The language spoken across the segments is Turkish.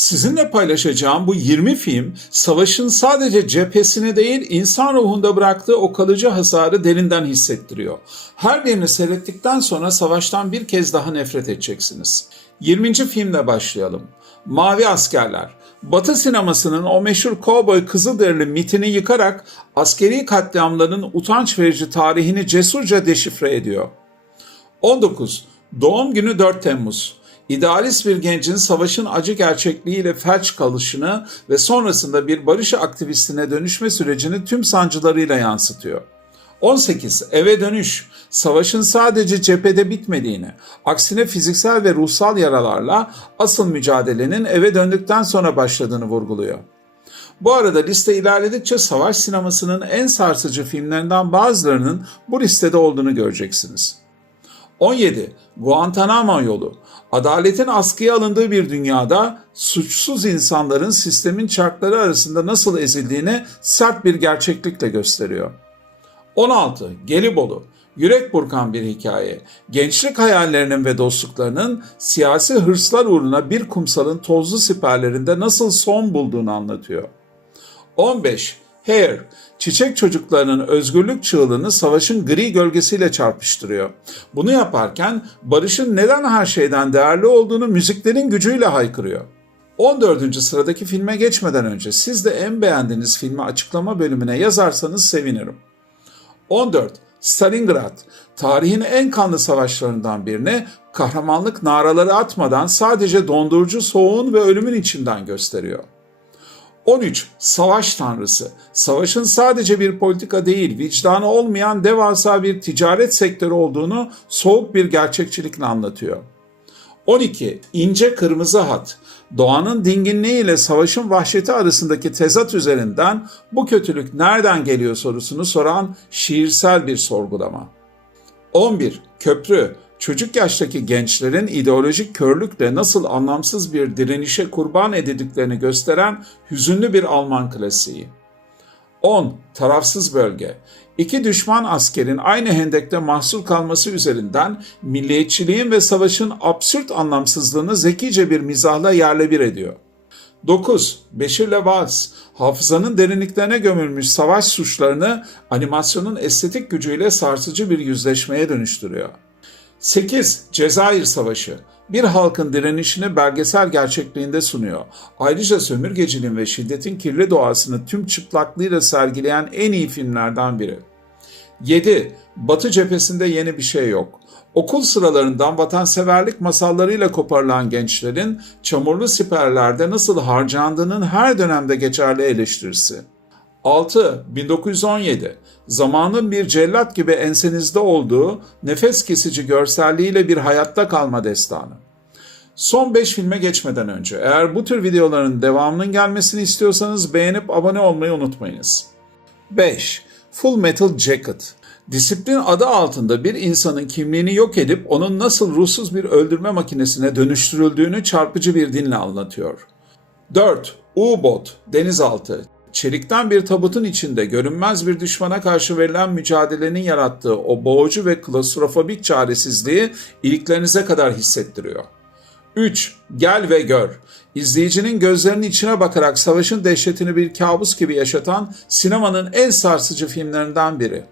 Sizinle paylaşacağım bu 20 film, savaşın sadece cephesini değil, insan ruhunda bıraktığı o kalıcı hasarı derinden hissettiriyor. Her birini seyrettikten sonra savaştan bir kez daha nefret edeceksiniz. 20. filmle başlayalım. Mavi Askerler. Batı sinemasının o meşhur kovboy kızılderili mitini yıkarak askeri katliamların utanç verici tarihini cesurca deşifre ediyor. 19. Doğum günü 4 Temmuz. İdealist bir gencin savaşın acı gerçekliğiyle felç kalışını ve sonrasında bir barış aktivistine dönüşme sürecini tüm sancılarıyla yansıtıyor. 18. Eve dönüş. Savaşın sadece cephede bitmediğini, aksine fiziksel ve ruhsal yaralarla asıl mücadelenin eve döndükten sonra başladığını vurguluyor. Bu arada liste ilerledikçe savaş sinemasının en sarsıcı filmlerinden bazılarının bu listede olduğunu göreceksiniz. 17. Guantanamo yolu. Adaletin askıya alındığı bir dünyada suçsuz insanların sistemin çarkları arasında nasıl ezildiğini sert bir gerçeklikle gösteriyor. 16. Gelibolu. Yürek burkan bir hikaye. Gençlik hayallerinin ve dostluklarının siyasi hırslar uğruna bir kumsalın tozlu siperlerinde nasıl son bulduğunu anlatıyor. 15. Hair. Çiçek çocuklarının özgürlük çığlığını savaşın gri gölgesiyle çarpıştırıyor. Bunu yaparken barışın neden her şeyden değerli olduğunu müziklerin gücüyle haykırıyor. 14. sıradaki filme geçmeden önce siz de en beğendiğiniz filmi açıklama bölümüne yazarsanız sevinirim. 14. Stalingrad. Tarihin en kanlı savaşlarından birini kahramanlık naraları atmadan sadece dondurucu soğuğun ve ölümün içinden gösteriyor. 13. Savaş Tanrısı. Savaşın sadece bir politika değil, vicdanı olmayan devasa bir ticaret sektörü olduğunu soğuk bir gerçekçilikle anlatıyor. 12. İnce Kırmızı Hat. Doğanın dinginliği ile savaşın vahşeti arasındaki tezat üzerinden bu kötülük nereden geliyor sorusunu soran şiirsel bir sorgulama. 11. Köprü. Çocuk yaştaki gençlerin ideolojik körlükle nasıl anlamsız bir direnişe kurban edildiklerini gösteren hüzünlü bir Alman klasiği. 10. Tarafsız bölge. İki düşman askerin aynı hendekte mahsur kalması üzerinden milliyetçiliğin ve savaşın absürt anlamsızlığını zekice bir mizahla yerle bir ediyor. 9. Beşir'le Vals. Hafızanın derinliklerine gömülmüş savaş suçlarını animasyonun estetik gücüyle sarsıcı bir yüzleşmeye dönüştürüyor. 8. Cezayir Savaşı. Bir halkın direnişini belgesel gerçekliğinde sunuyor. Ayrıca sömürgeciliğin ve şiddetin kirli doğasını tüm çıplaklığıyla sergileyen en iyi filmlerden biri. 7. Batı cephesinde yeni bir şey yok. Okul sıralarından vatanseverlik masallarıyla koparılan gençlerin çamurlu siperlerde nasıl harcandığının her dönemde geçerli eleştirisi. 6. 1917. Zamanın bir cellat gibi ensenizde olduğu nefes kesici görselliğiyle bir hayatta kalma destanı. Son 5 filme geçmeden önce eğer bu tür videoların devamının gelmesini istiyorsanız beğenip abone olmayı unutmayınız. 5. Full Metal Jacket. Disiplin adı altında bir insanın kimliğini yok edip onun nasıl ruhsuz bir öldürme makinesine dönüştürüldüğünü çarpıcı bir dinle anlatıyor. 4. U-Boat, denizaltı. Çelikten bir tabutun içinde görünmez bir düşmana karşı verilen mücadelenin yarattığı o boğucu ve klostrofobik çaresizliği iliklerinize kadar hissettiriyor. 3. Gel ve gör. İzleyicinin gözlerinin içine bakarak savaşın dehşetini bir kabus gibi yaşatan sinemanın en sarsıcı filmlerinden biri.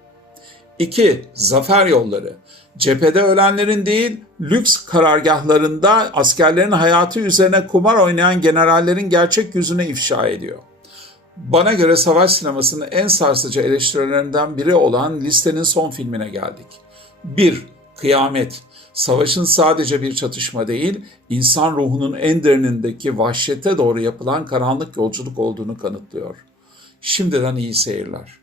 2. Zafer Yolları. Cephede ölenlerin değil, lüks karargahlarında askerlerin hayatı üzerine kumar oynayan generallerin gerçek yüzünü ifşa ediyor. Bana göre savaş sinemasının en sarsıcı eleştirilerinden biri olan listenin son filmine geldik. 1. Kıyamet. Savaşın sadece bir çatışma değil, insan ruhunun en derinindeki vahşete doğru yapılan karanlık yolculuk olduğunu kanıtlıyor. Şimdiden iyi seyirler.